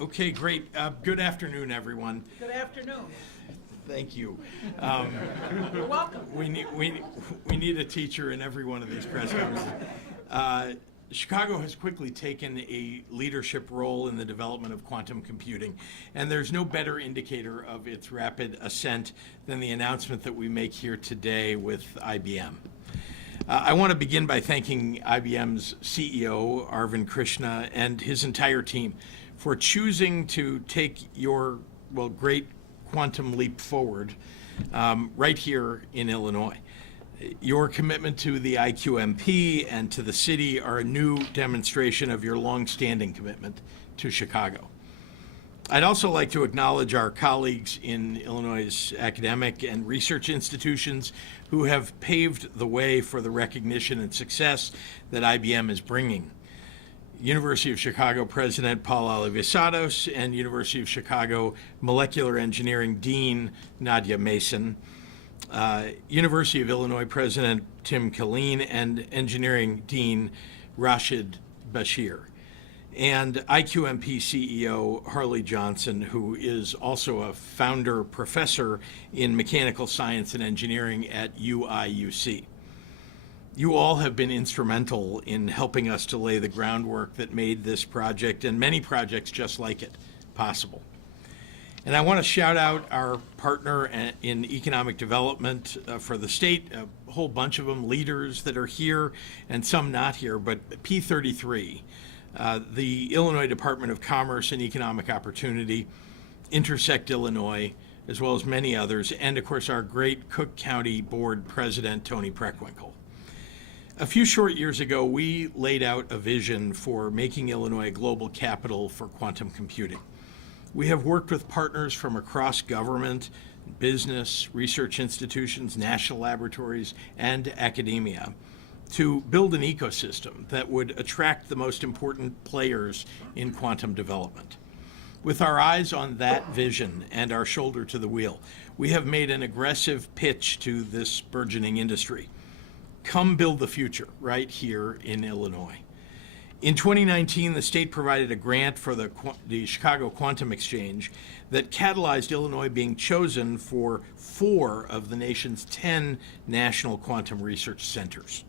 Okay, great. Good afternoon, everyone. Good afternoon. Thank you. You're welcome. We need a teacher in every one of these press conferences. Chicago has quickly taken a leadership role in the development of quantum computing, and there's no better indicator of its rapid ascent than the announcement that we make here today with IBM. I want to begin by thanking IBM's CEO, Arvind Krishna, and his entire team for choosing to take your, great quantum leap forward right here in Illinois. Your commitment to the IQMP and to the city are a new demonstration of your longstanding commitment to Chicago. I'd also like to acknowledge our colleagues in Illinois' academic and research institutions who have paved the way for the recognition and success that IBM is bringing. University of Chicago President Paul Alivisatos and University of Chicago Molecular Engineering Dean Nadia Mason, University of Illinois President Tim Killeen and Engineering Dean Rashid Bashir, and IQMP CEO Harley Johnson, who is also a founder professor in mechanical science and engineering at UIUC. You all have been instrumental in helping us to lay the groundwork that made this project and many projects just like it possible. And I want to shout out our partner in economic development for the state, a whole bunch of them, leaders that are here and some not here, but P33, the Illinois Department of Commerce and Economic Opportunity, Intersect Illinois, as well as many others, and of course our great Cook County Board President, Tony Preckwinkle. A few short years ago, we laid out a vision for making Illinois a global capital for quantum computing. We have worked with partners from across government, business, research institutions, national laboratories, and academia to build an ecosystem that would attract the most important players in quantum development. With our eyes on that vision and our shoulder to the wheel, we have made an aggressive pitch to this burgeoning industry. Come build the future right here in Illinois. In 2019, the state provided a grant for the Chicago Quantum Exchange that catalyzed Illinois being chosen for 4 of the nation's 10 national quantum research centers.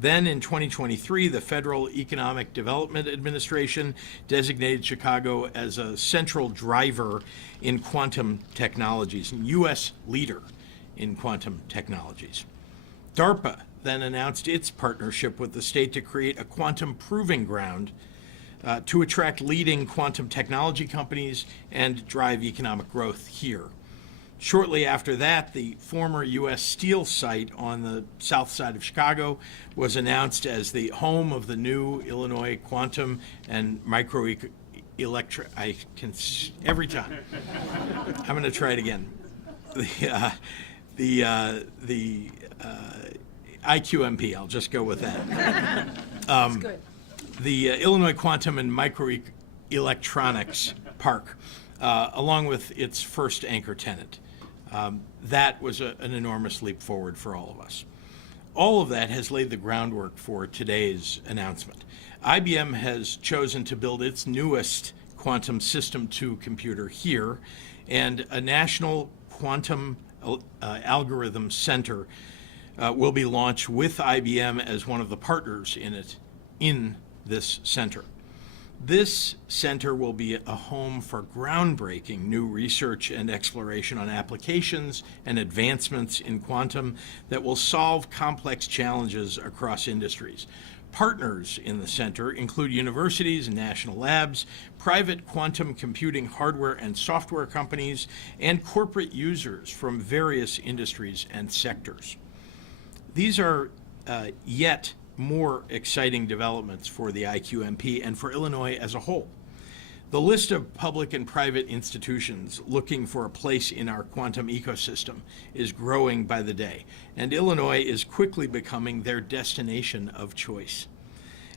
Then in 2023, the Federal Economic Development Administration designated Chicago as a central driver in quantum technologies, and U.S. leader in quantum technologies. DARPA then announced its partnership with the state to create a quantum proving ground to attract leading quantum technology companies and drive economic growth here. Shortly after that, the former U.S. Steel site on the south side of Chicago was announced as the home of the new Illinois Quantum and every time. I'm going to try it again. The IQMP, I'll just go with that. That's good. The Illinois Quantum and Microelectronics Park, along with its first anchor tenant. That was an enormous leap forward for all of us. All of that has laid the groundwork for today's announcement. IBM has chosen to build its newest quantum system 2 computer here, and a national quantum algorithm center will be launched with IBM as one of the partners in this center. This center will be a home for groundbreaking new research and exploration on applications and advancements in quantum that will solve complex challenges across industries. Partners in the center include universities and national labs, private quantum computing hardware and software companies, and corporate users from various industries and sectors. These are yet more exciting developments for the IQMP and for Illinois as a whole. The list of public and private institutions looking for a place in our quantum ecosystem is growing by the day, and Illinois is quickly becoming their destination of choice.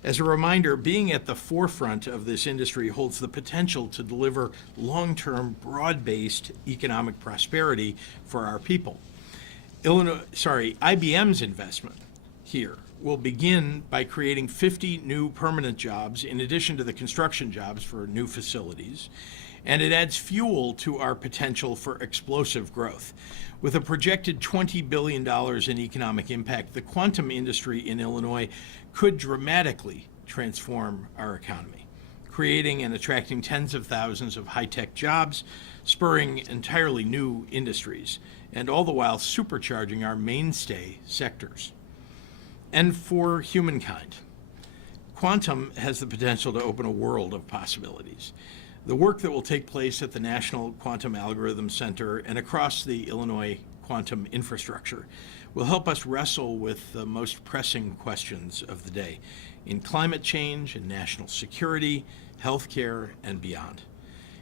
As a reminder, being at the forefront of this industry holds the potential to deliver long-term, broad-based economic prosperity for our people. IBM's investment here will begin by creating 50 new permanent jobs in addition to the construction jobs for new facilities, and it adds fuel to our potential for explosive growth. With a projected $20 billion in economic impact, the quantum industry in Illinois could dramatically transform our economy, creating and attracting tens of thousands of high-tech jobs, spurring entirely new industries, and all the while supercharging our mainstay sectors. And for humankind, quantum has the potential to open a world of possibilities. The work that will take place at the National Quantum Algorithm Center and across the Illinois quantum infrastructure will help us wrestle with the most pressing questions of the day in climate change and national security, healthcare, and beyond.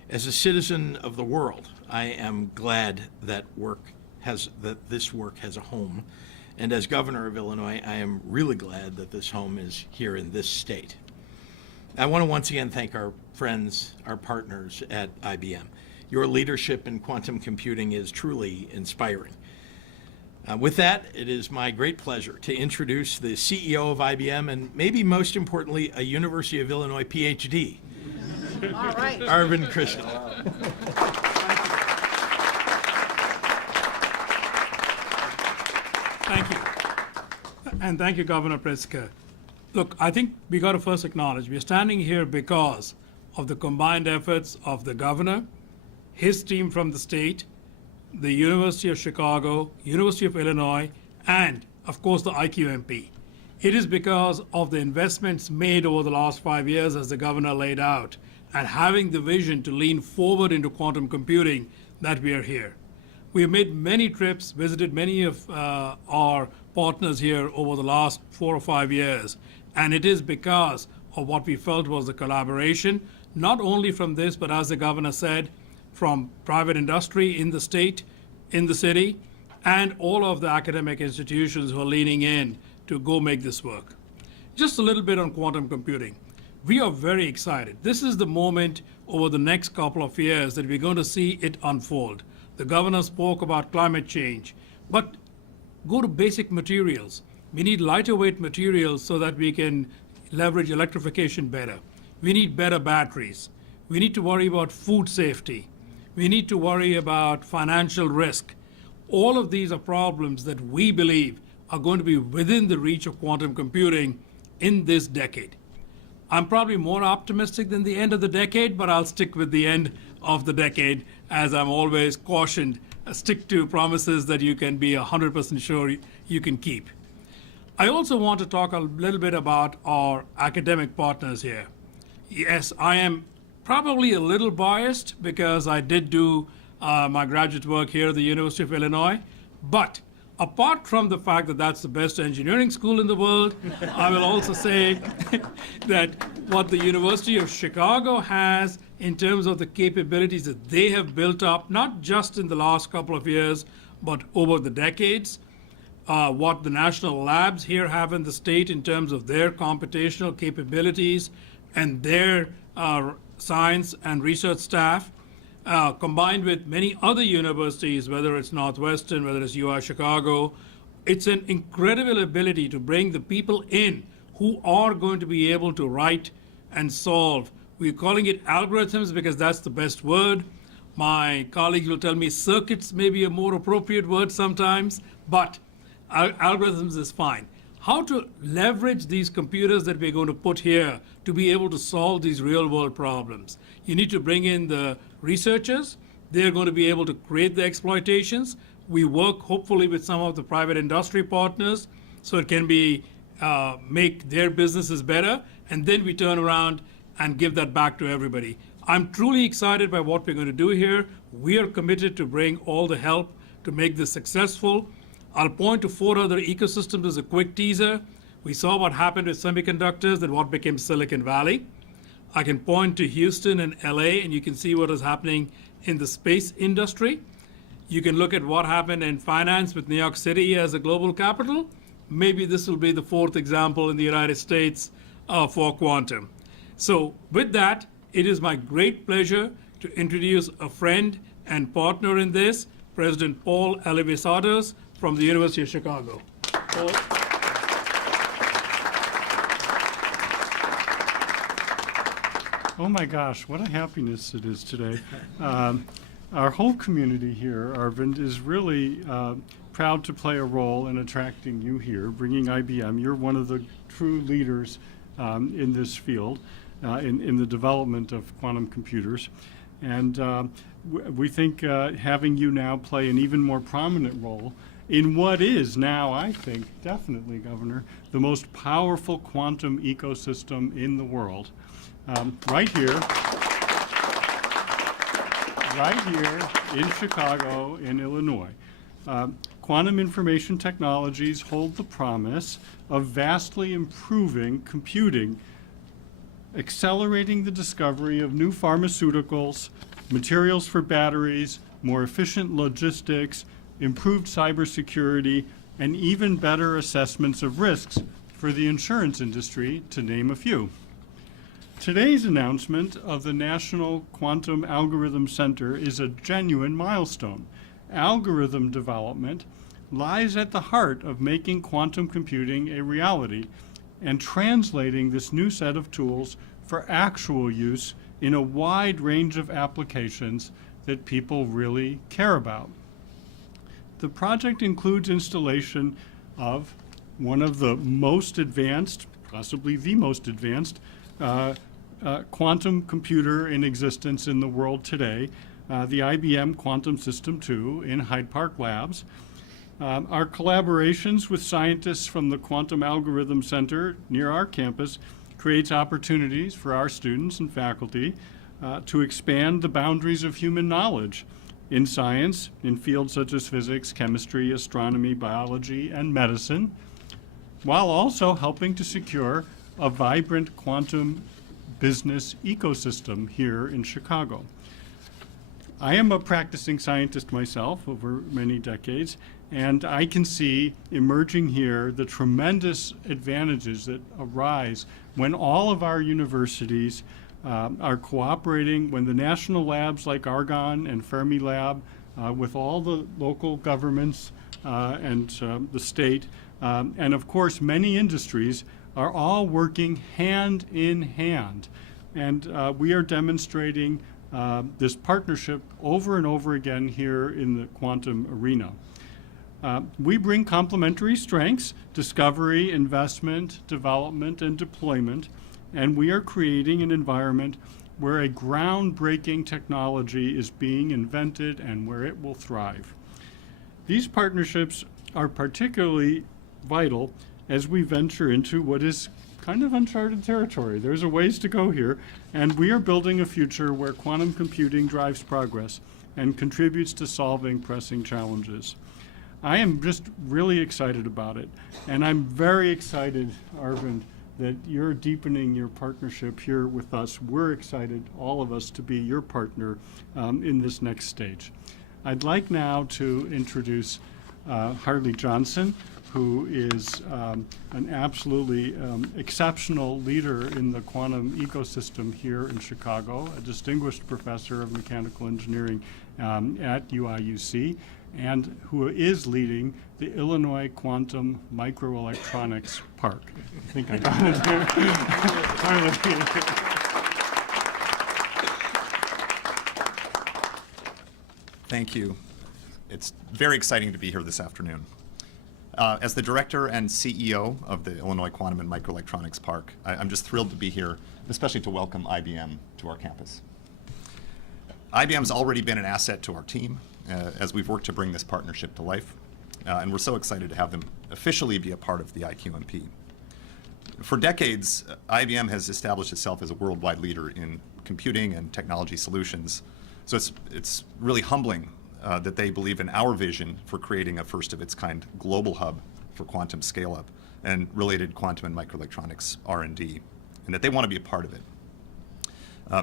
As a citizen of the world, I am glad that this work has a home. And as governor of Illinois, I am really glad that this home is here in this state. I want to once again thank our friends, our partners at IBM. Your leadership in quantum computing is truly inspiring. With that, it is my great pleasure to introduce the CEO of IBM and maybe most importantly, a University of Illinois PhD, All right. Arvind Krishna. Thank you. And thank you, Governor Pritzker. Look, I think we got to first acknowledge we're standing here because of the combined efforts of the governor, his team from the state, the University of Chicago, University of Illinois, and, of course, the IQMP. It is because of the investments made over the last 5 years, as the governor laid out, and having the vision to lean forward into quantum computing that we are here. We have made many trips, visited many of our partners here over the last 4 or 5 years, and it is because of what we felt was the collaboration, not only from this, but as the governor said, from private industry in the state, in the city, and all of the academic institutions who are leaning in to go make this work. Just a little bit on quantum computing. We are very excited. This is the moment over the next couple of years that we're going to see it unfold. The governor spoke about climate change, but go to basic materials. We need lighter weight materials so that we can leverage electrification better. We need better batteries. We need to worry about food safety. We need to worry about financial risk. All of these are problems that we believe are going to be within the reach of quantum computing in this decade. I'm probably more optimistic than the end of the decade, but I'll stick with the end of the decade, as I'm always cautioned, stick to promises that you can be 100% sure you can keep. I also want to talk a little bit about our academic partners here. Yes, I am probably a little biased because I did do my graduate work here at the University of Illinois, but apart from the fact that that's the best engineering school in the world, I will also say that what the University of Chicago has in terms of the capabilities that they have built up, not just in the last couple of years, but over the decades, what the national labs here have in the state in terms of their computational capabilities and their science and research staff, combined with many other universities, whether it's Northwestern, whether it's UI Chicago, it's an incredible ability to bring the people in who are going to be able to write and solve. We're calling it algorithms because that's the best word. My colleagues will tell me circuits may be a more appropriate word sometimes, but algorithms is fine. How to leverage these computers that we're going to put here to be able to solve these real world problems. You need to bring in the researchers. They're going to be able to create the exploitations. We work hopefully with some of the private industry partners so it can be make their businesses better, and then we turn around and give that back to everybody. I'm truly excited by what we're going to do here. We are committed to bring all the help to make this successful. I'll point to 4 other ecosystems as a quick teaser. We saw what happened with semiconductors and what became Silicon Valley. I can point to Houston and LA, and you can see what is happening in the space industry. You can look at what happened in finance with New York City as a global capital. Maybe this will be the 4th example in the United States for quantum. So with that, it is my great pleasure to introduce a friend and partner in this, President Paul Alivisatos from the University of Chicago. Paul. Oh my gosh, what a happiness it is today. Our whole community here, Arvind, is really proud to play a role in attracting you here, bringing IBM. You're one of the true leaders in this field, in the development of quantum computers. And we think having you now play an even more prominent role in what is now, I think, definitely, Governor, the most powerful quantum ecosystem in the world. Right here in Chicago, in Illinois. Quantum information technologies hold the promise of vastly improving computing, accelerating the discovery of new pharmaceuticals, materials for batteries, more efficient logistics, improved cybersecurity, and even better assessments of risks for the insurance industry, to name a few. Today's announcement of the National Quantum Algorithm Center is a genuine milestone. Algorithm development lies at the heart of making quantum computing a reality and translating this new set of tools for actual use in a wide range of applications that people really care about. The project includes installation of one of the most advanced, possibly the most advanced, quantum computer in existence in the world today, the IBM Quantum System 2 in Hyde Park Labs. Our collaborations with scientists from the Quantum Algorithm Center near our campus creates opportunities for our students and faculty to expand the boundaries of human knowledge in science, in fields such as physics, chemistry, astronomy, biology, and medicine, while also helping to secure a vibrant quantum business ecosystem here in Chicago. I am a practicing scientist myself over many decades, and I can see emerging here the tremendous advantages that arise when all of our universities are cooperating, when the national labs like Argonne and Fermilab, with all the local governments and the state, and of course many industries, are all working hand in hand. And we are demonstrating this partnership over and over again here in the quantum arena. We bring complementary strengths: discovery, investment, development, and deployment, and we are creating an environment where a groundbreaking technology is being invented and where it will thrive. These partnerships are particularly vital as we venture into what is kind of uncharted territory. There's a ways to go here, and we are building a future where quantum computing drives progress and contributes to solving pressing challenges. I am just really excited about it, and I'm very excited, Arvind, that you're deepening your partnership here with us. We're excited, all of us, to be your partner in this next stage. I'd like now to introduce Harley Johnson, who is an absolutely exceptional leader in the quantum ecosystem here in Chicago, a distinguished professor of mechanical engineering at UIUC, and who is leading the Illinois Quantum Microelectronics Park. I think I got it there. Harley. Thank you. It's very exciting to be here this afternoon. As the director and CEO of the Illinois Quantum and Microelectronics Park, I'm just thrilled to be here, especially to welcome IBM to our campus. IBM's already been an asset to our team as we've worked to bring this partnership to life, and we're so excited to have them officially be a part of the IQMP. For decades, IBM has established itself as a worldwide leader in computing and technology solutions, so it's really humbling that they believe in our vision for creating a first-of-its-kind global hub for quantum scale-up and related quantum and microelectronics R&D, and that they want to be a part of it.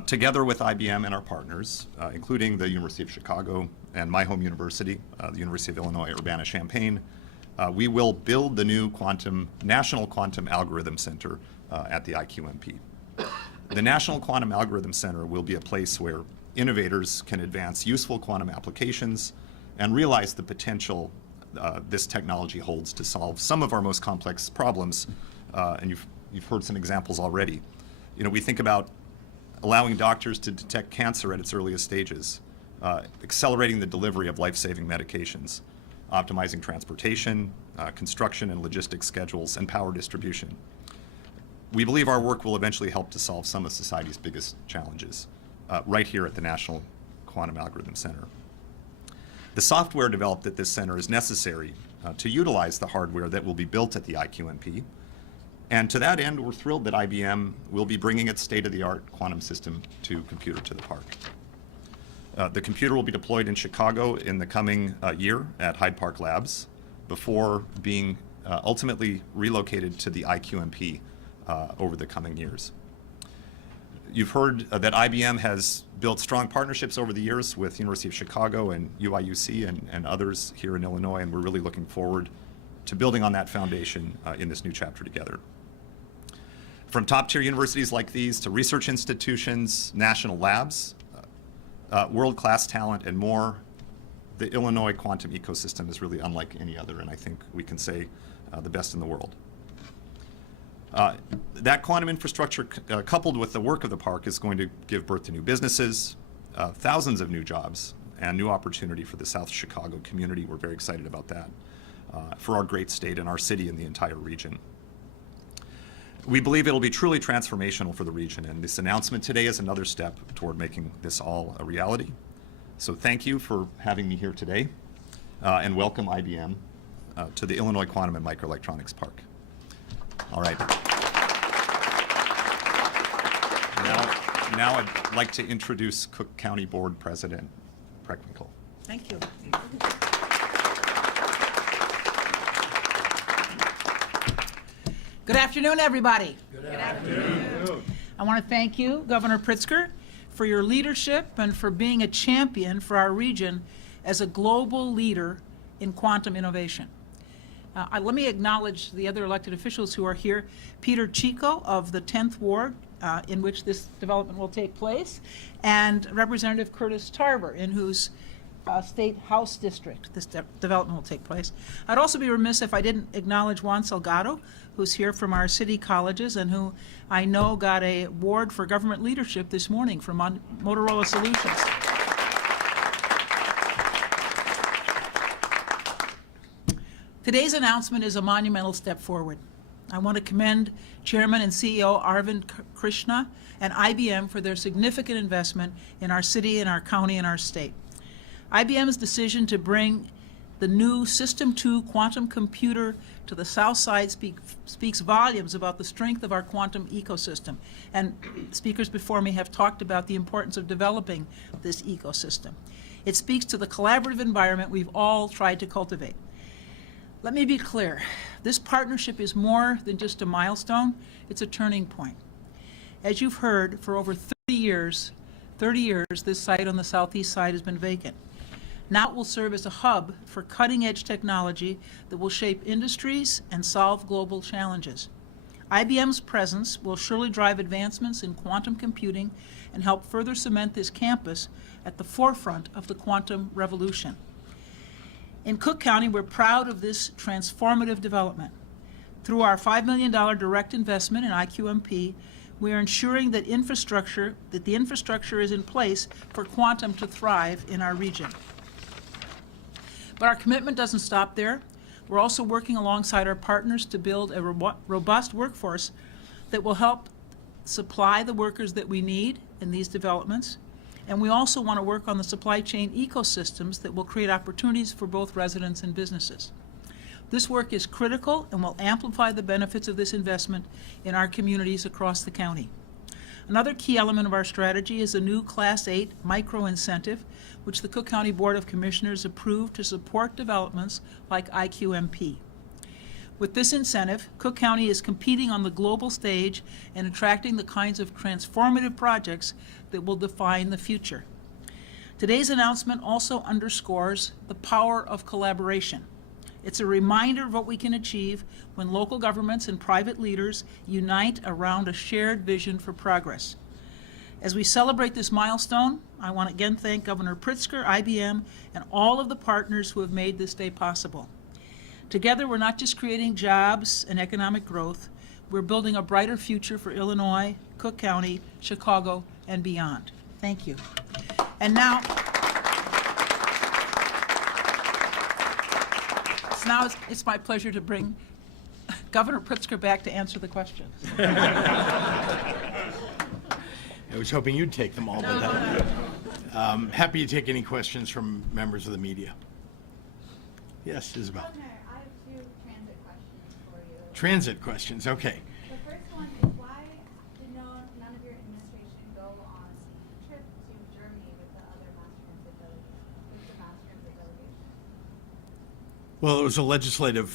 Together with IBM and our partners, including the University of Chicago and my home university, the University of Illinois Urbana-Champaign, we will build the new National Quantum Algorithm Center at the IQMP. The National Quantum Algorithm Center will be a place where innovators can advance useful quantum applications and realize the potential this technology holds to solve some of our most complex problems. And you've heard some examples already. You know, we think about allowing doctors to detect cancer at its earliest stages, accelerating the delivery of life-saving medications, optimizing transportation, construction and logistics schedules, and power distribution. We believe our work will eventually help to solve some of society's biggest challenges, right here at the National Quantum Algorithm Center. The software developed at this center is necessary to utilize the hardware that will be built at the IQMP. And to that end, we're thrilled that IBM will be bringing its state-of-the-art quantum system to Computer to the Park. The computer will be deployed in Chicago in the coming year at Hyde Park Labs before being ultimately relocated to the IQMP over the coming years. You've heard that IBM has built strong partnerships over the years with University of Chicago and UIUC and others here in Illinois, and we're really looking forward to building on that foundation in this new chapter together. From top-tier universities like these to research institutions, national labs, world-class talent, and more, the Illinois quantum ecosystem is really unlike any other, and I think we can say the best in the world. That quantum infrastructure coupled with the work of the park is going to give birth to new businesses, thousands of new jobs, and new opportunity for the South Chicago community. We're very excited about that, for our great state and our city and the entire region. We believe it'll be truly transformational for the region, and this announcement today is another step toward making this all a reality. So thank you for having me here today, and welcome IBM to the Illinois Quantum and Microelectronics Park. All right. Now I'd like to introduce Cook County Board President Pritzker. Thank you. Good afternoon, everybody. Good afternoon. I want to thank you, Governor Pritzker, for your leadership and for being a champion for our region as a global leader in quantum innovation. Let me acknowledge the other elected officials who are here. Peter Chico of the 10th Ward, in which this development will take place, and Representative Curtis Tarver, in whose State House District this development will take place. I'd also be remiss if I didn't acknowledge Juan Salgado, who's here from our city colleges and who I know got an award for government leadership this morning from Motorola Solutions. Today's announcement is a monumental step forward. I want to commend Chairman and CEO Arvind Krishna and IBM for their significant investment in our city, in our county, and our state. IBM's decision to bring the new System 2 quantum computer to the South Side speaks volumes about the strength of our quantum ecosystem. And speakers before me have talked about the importance of developing this ecosystem. It speaks to the collaborative environment we've all tried to cultivate. Let me be clear, this partnership is more than just a milestone, it's a turning point. As you've heard, for over 30 years, this site on the southeast side has been vacant. Now it will serve as a hub for cutting-edge technology that will shape industries and solve global challenges. IBM's presence will surely drive advancements in quantum computing and help further cement this campus at the forefront of the quantum revolution. In Cook County, we're proud of this transformative development. Through our $5 million direct investment in IQMP, we are ensuring that the infrastructure is in place for quantum to thrive in our region. But our commitment doesn't stop there. We're also working alongside our partners to build a robust workforce that will help supply the workers that we need in these developments. And we also want to work on the supply chain ecosystems that will create opportunities for both residents and businesses. This work is critical and will amplify the benefits of this investment in our communities across the county. Another key element of our strategy is a new Class 8 micro incentive, which the Cook County Board of Commissioners approved to support developments like IQMP. With this incentive, Cook County is competing on the global stage and attracting the kinds of transformative projects that will define the future. Today's announcement also underscores the power of collaboration. It's a reminder of what we can achieve when local governments and private leaders unite around a shared vision for progress. As we celebrate this milestone, I want to again thank Governor Pritzker, IBM, and all of the partners who have made this day possible. Together, we're not just creating jobs and economic growth, we're building a brighter future for Illinois, Cook County, Chicago, and and beyond. Thank you. And now, it's my pleasure to bring Governor Pritzker back to answer the questions. I was hoping you'd take them all, but happy to take any questions from members of the media. Yes, Isabel. Governor, I have two transit questions for you. Transit questions, okay. The first one is why did none of your administration go on a trip to Germany with the other mass transit delegation? Well, it was a legislative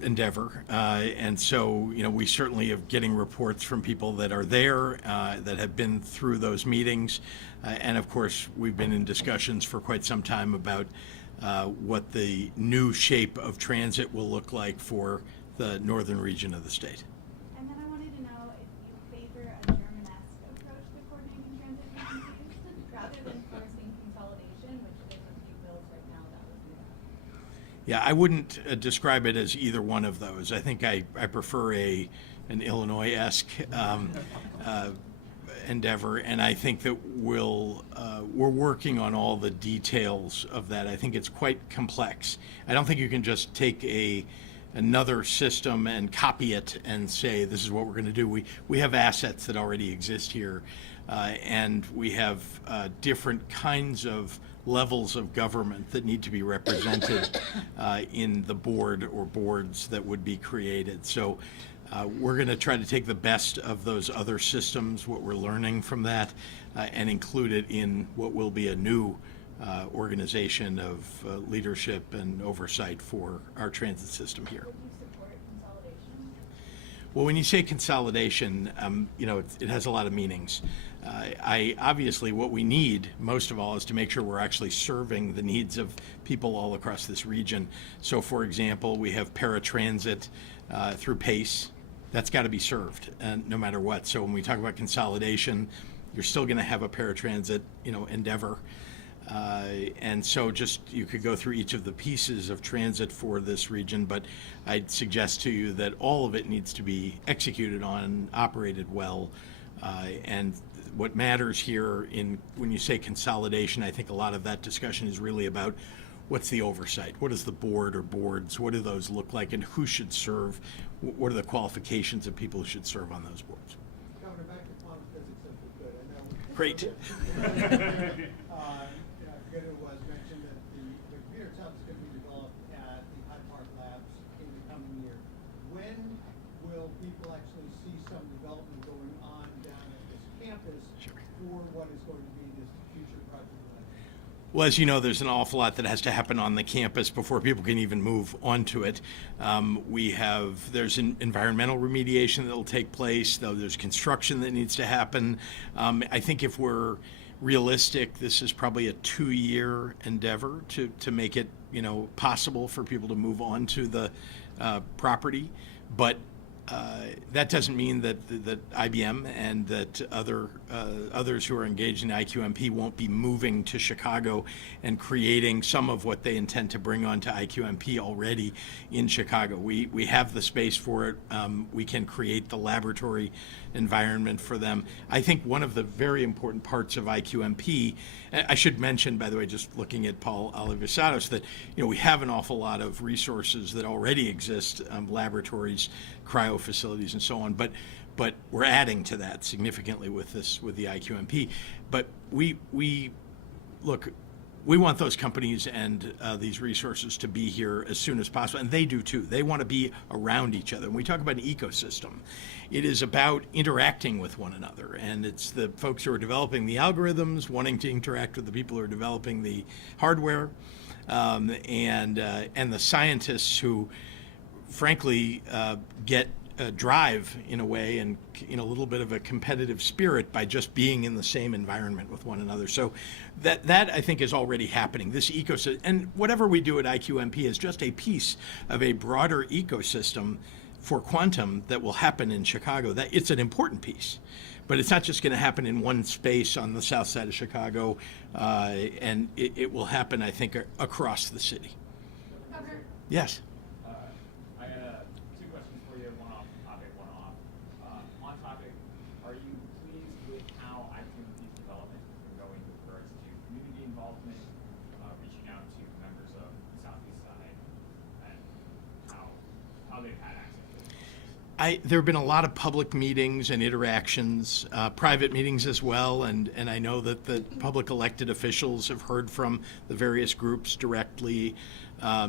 endeavor, and so, you know, we certainly are getting reports from people that are there, that have been through those meetings, and of course, we've been in discussions for quite some time about what the new shape of transit will look like for the northern region of the state. And then I wanted to know if you favor a German-esque approach to coordinating transit agencies rather than forcing consolidation, which there's a few bills right now that would do that. Yeah, I wouldn't describe it as either one of those. I think I prefer an Illinois-esque endeavor, and I think that we're working on all the details of that. I think it's quite complex. I don't think you can just take another system and copy it and say this is what we're going to do. We have assets that already exist here, and we have different kinds of levels of government that need to be represented in the board or boards that would be created. So we're going to try to take the best of those other systems, what we're learning from that, and include it in what will be a new organization of leadership and oversight for our transit system here. Would you support consolidation? Well, when you say consolidation, you know, it has a lot of meanings. Obviously, what we need most of all is to make sure we're actually serving the needs of people all across this region. So, for example, we have paratransit through PACE. That's got to be served, no matter what. So when we talk about consolidation, you're still going to have a paratransit, you know, endeavor. And so just you could go through each of the pieces of transit for this region, but I'd suggest to you that all of it needs to be executed on, operated well. And what matters here when you say consolidation, I think a lot of that discussion is really about what's the oversight? What is the board or boards? What do those look like, and who should serve? What are the qualifications of people who should serve on those boards? Governor, back to quantum physics if we could. I know. Great. I forget who it was, mentioned that the computer itself is going to be developed at the Hyde Park Labs in the coming year. When will people actually see some development going on down at this campus for what is going to be this future project? Well, as you know, there's an awful lot that has to happen on the campus before people can even move onto it. There's an environmental remediation that will take place, though there's construction that needs to happen. I think if we're realistic, this is probably a 2-year endeavor to make it, you know, possible for people to move onto the property. But that doesn't mean that IBM and that others who are engaged in IQMP won't be moving to Chicago and creating some of what they intend to bring onto IQMP already in Chicago. We have the space for it. We can create the laboratory environment for them. I think one of the very important parts of IQMP, I should mention, by the way, just looking at Paul Alivisatos, that, you know, we have an awful lot of resources that already exist, laboratories, cryo facilities, and so on. But we're adding to that significantly with the IQMP. But we want those companies and these resources to be here as soon as possible, and they do too. They want to be around each other. When we talk about an ecosystem, it is about interacting with one another, and it's the folks who are developing the algorithms wanting to interact with the people who are developing the hardware, and the scientists who, frankly, get drive in a way, and, you know, a little bit of a competitive spirit by just being in the same environment with one another. So that I think is already happening. This ecosystem, and whatever we do at IQMP is just a piece of a broader ecosystem for quantum that will happen in Chicago. That it's an important piece, but it's not just going to happen in one space on the south side of Chicago, and it will happen, I think, across the city. Governor, Yes. I had two questions for you, one off topic, one off. On topic, are you pleased with how IQMP There have been a lot of public meetings and interactions, private meetings as well, and I know that the public elected officials have heard from the various groups directly.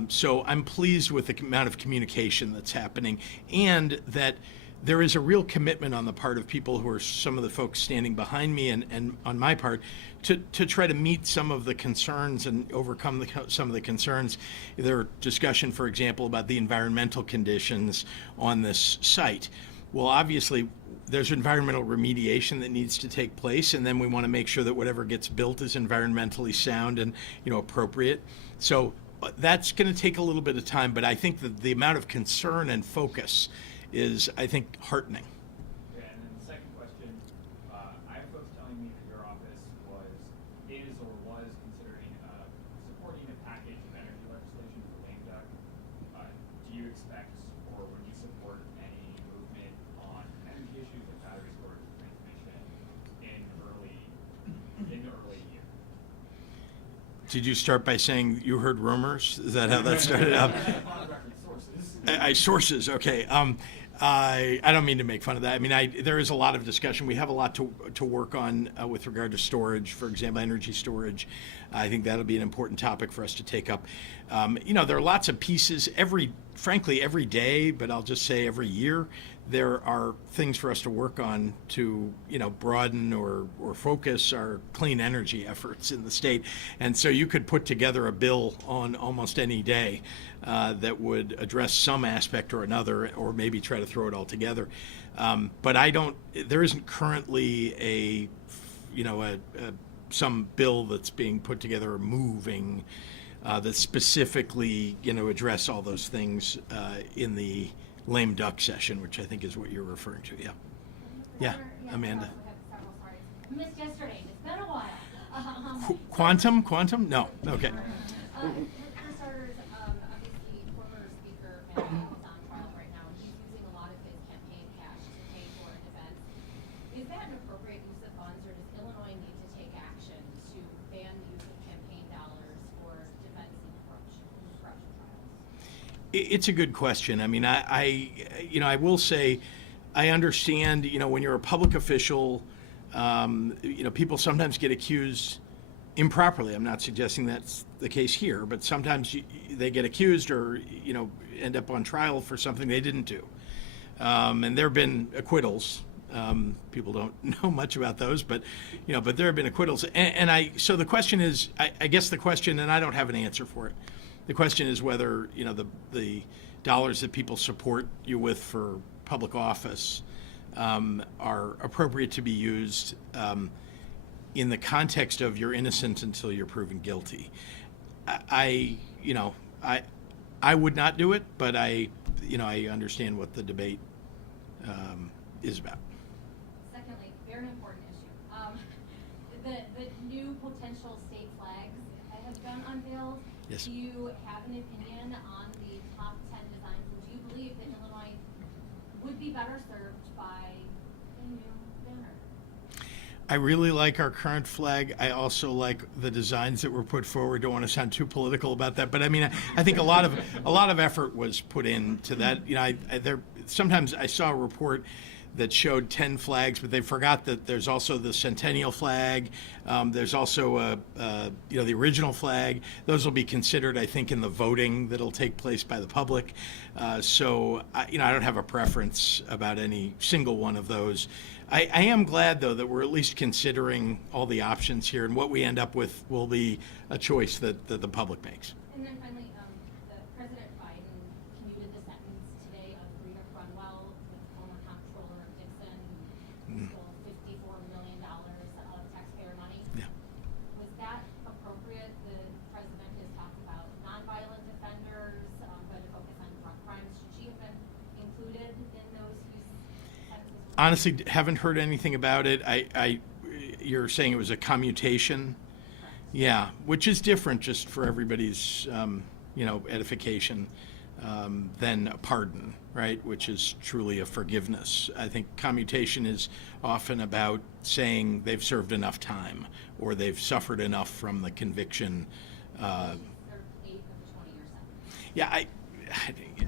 So I'm pleased with the amount of communication that's happening, and that there is a real commitment on the part of people who are some of the folks standing behind me and on my part to try to meet some of the concerns and overcome some of the concerns. There are discussion, for example, about the environmental conditions on this site. Well, obviously, there's environmental remediation that needs to take place, and then we want to make sure that whatever gets built is environmentally sound and, appropriate. So that's going to take a little bit of time, but I think that the amount of concern and focus is, I think, heartening. Yeah, and then the second question, I have folks telling me that your office is or was considering supporting a package of energy legislation for lame duck. Do you expect or would you support any movement on energy issues like battery storage and transmission in the early year? Did you start by saying you heard rumors? Is that how that started out? On record sources. Sources, okay. I don't mean to make fun of that. I mean, there is a lot of discussion. We have a lot to work on with regard to storage, for example, energy storage. I think that'll be an important topic for us to take up. There are lots of pieces frankly, every day, but I'll just say every year, there are things for us to work on to, broaden or focus our clean energy efforts in the state. And so you could put together a bill on almost any day that would address some aspect or another, or maybe try to throw it all together. But there isn't currently some bill that's being put together or moving that specifically, address all those things in the lame duck session, which I think is what you're referring to. Yeah. Yeah, Amanda. We have several, sorry. I missed yesterday. It's been a while. Quantum? No. Okay. For starters, obviously, former Speaker Matt is on trial right now, and he's using a lot of his campaign cash to pay for a defense. Is that an appropriate use of funds, or does Illinois need to take action to ban the use of campaign dollars for defense and corruption trials? It's a good question. I mean, I will say, I understand, when you're a public official, people sometimes get accused improperly. I'm not suggesting that's the case here, but sometimes they get accused or, end up on trial for something they didn't do. And there have been acquittals. People don't know much about those, but there have been acquittals. So the question is, I guess the question, and I don't have an answer for it. The question is whether, the dollars that people support you with for public office are appropriate to be used in the context of you're innocent until you're proven guilty. I would not do it, but I understand what the debate is about. Secondly, very important issue. The new potential state flags have been unveiled. Yes. Do you have an opinion on the top 10 designs, and do you believe that Illinois would be better served by a new banner? I really like our current flag. I also like the designs that were put forward. Don't want to sound too political about that, but I mean, I think a lot of effort was put into that. Sometimes I saw a report that showed 10 flags, but they forgot that there's also the centennial flag. There's also the original flag. Those will be considered, I think, in the voting that'll take place by the public. So I don't have a preference about any single one of those. I am glad, though, that we're at least considering all the options here, and what we end up with will be a choice that the public makes. And then finally, the President Biden commuted the sentence today of Rita Crunwell, the former comptroller of Dixon, who stole $54 million of taxpayer money. Yeah. Was that appropriate? The president has talked about nonviolent offenders, but to focus on drug crimes. Should she have been included in those whose sentences were? Honestly, haven't heard anything about it. You're saying it was a commutation? Yeah, which is different, just for everybody's, edification, than a pardon, right? Which is truly a forgiveness. I think commutation is often about saying they've served enough time, or they've suffered enough from the conviction. Served 8 of the 20-year sentence. Yeah,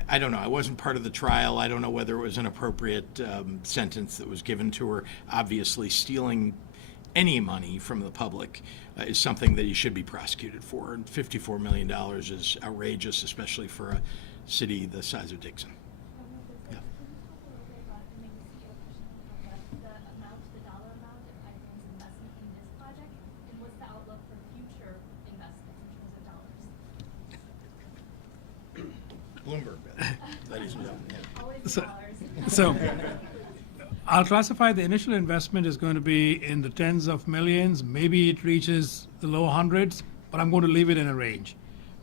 I don't know. I wasn't part of the trial. I don't know whether it was an appropriate sentence that was given to her. Obviously, stealing any money from the public is something that you should be prosecuted for. And $54 million is outrageous, especially for a city the size of Dixon. Yeah. Can you talk a little bit about, I mean, the CEO question, the amount, the dollar amount of IBM's investment in this project, and what's the outlook for future investments in terms of dollars? Bloomberg, ladies and gentlemen. Yeah. Always So- dollars. So I'll classify the initial investment is going to be in the tens of millions. Maybe it reaches the low hundreds, but I'm going to leave it in a range.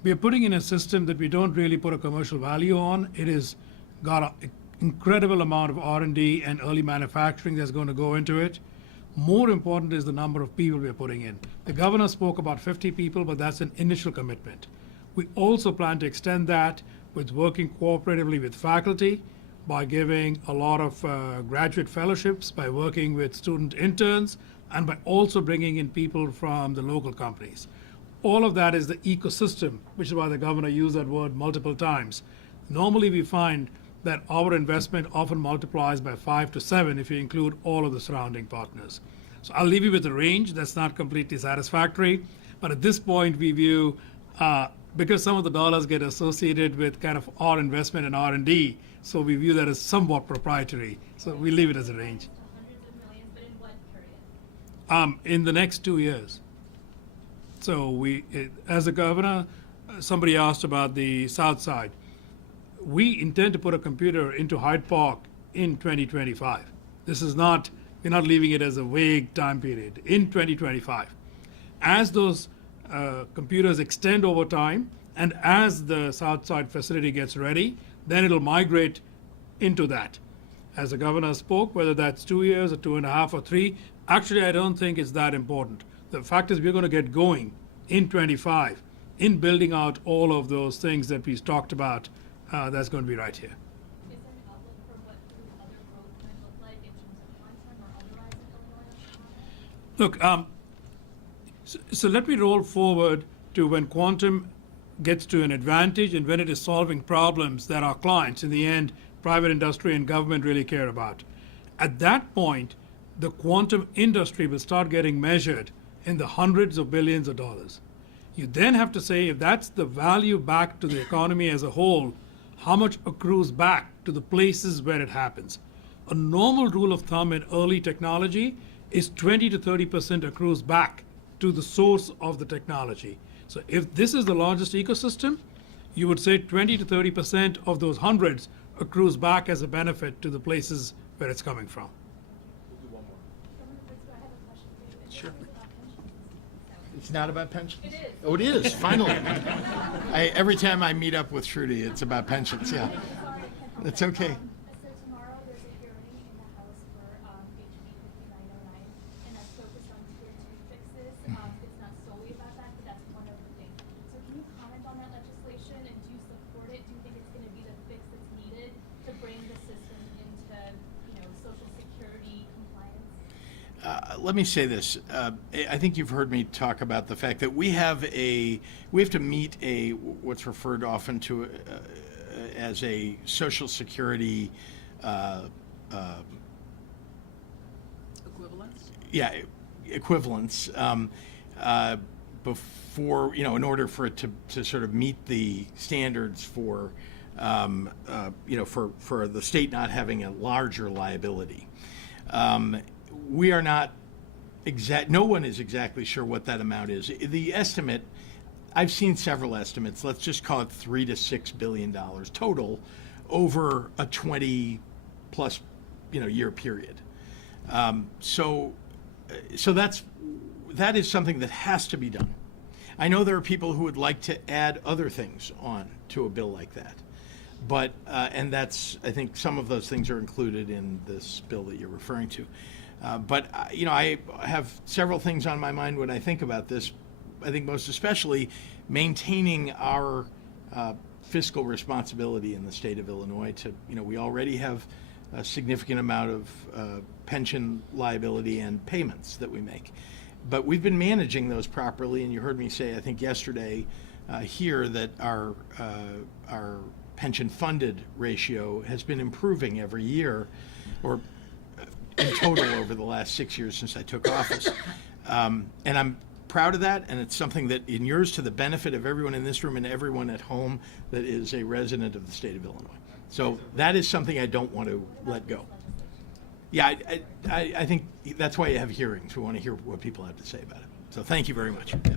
We are putting in a system that we don't really put a commercial value on. It has got an incredible amount of R&D and early manufacturing that's going to go into it. More important is the number of people we are putting in. The governor spoke about 50 people, but that's an initial commitment. We also plan to extend that with working cooperatively with faculty, by giving a lot of graduate fellowships, by working with student interns, and by also bringing in people from the local companies. All of that is the ecosystem, which is why the governor used that word multiple times. Normally, we find that our investment often multiplies by 5 to 7 if you include all of the surrounding partners. So I'll leave you with a range that's not completely satisfactory, but at this point, we view, because some of the dollars get associated with kind of our investment in R&D, so we view that as somewhat proprietary. So we leave it as a range. Hundreds of millions, but in what period? In the next 2 years. So as a governor, somebody asked about the south side. We intend to put a computer into Hyde Park in 2025. This is not, we're not leaving it as a vague time period, in 2025. As those computers extend over time, and as the south side facility gets ready, then it'll migrate into that. As the governor spoke, whether that's 2 years or 2.5 or 3, actually I don't think it's that important. The fact is we're going to get going in 25 in building out all of those things that we talked about. That's going to be right here. Is there an outlook for what the other growth might look like in terms of quantum or otherwise in Illinois? Look, so let me roll forward to when quantum gets to an advantage and when it is solving problems that our clients, in the end, private industry and government really care about. At that point, the quantum industry will start getting measured in the hundreds of billions of dollars. You then have to say if that's the value back to the economy as a whole, how much accrues back to the places where it happens. A normal rule of thumb in early technology is 20 to 30% accrues back to the source of the technology. So if this is the largest ecosystem, you would say 20 to 30% of those hundreds accrues back as a benefit to the places where it's coming from. Governor Pritzker, I have a question for you. Sure. It's about pensions. It's not about pensions? It is. Oh, it is, finally. Every time I meet up with Trudy, it's about pensions, yeah. Sorry, I can't help That's it. okay. So tomorrow there's a hearing in the House for HB 5909, and that's focused on tier 2 fixes. It's not solely about that, but that's one of the things. So can you comment on that legislation, and do you support it? Do you think it's going to be the fix that's needed to bring the system into, Social Security compliance? Let me say this. I think you've heard me talk about the fact that we have to meet what's referred often to as a Social Security Equivalence? equivalence before, in order for it to sort of meet the standards for for the state not having a larger liability. We are not no one is exactly sure what that amount is. The estimate, I've seen several estimates, let's just call it $3 to $6 billion total over a 20 plus year period. So that is something that has to be done. I know there are people who would like to add other things on to a bill like that. But, and that's, I think some of those things are included in this bill that you're referring to. But I have several things on my mind when I think about this. I think most especially maintaining our fiscal responsibility in the state of Illinois to, we already have a significant amount of pension liability and payments that we make. But we've been managing those properly, and you heard me say, I think yesterday here, that our pension funded ratio has been improving every year, or in total over the last 6 years since I took office. And I'm proud of that, and it's something that inures to the benefit of everyone in this room and everyone at home that is a resident of the state of Illinois. So that is something I don't want to let go. Yeah, I think that's why you have hearings. We want to hear what people have to say about it. So thank you very much. Yeah.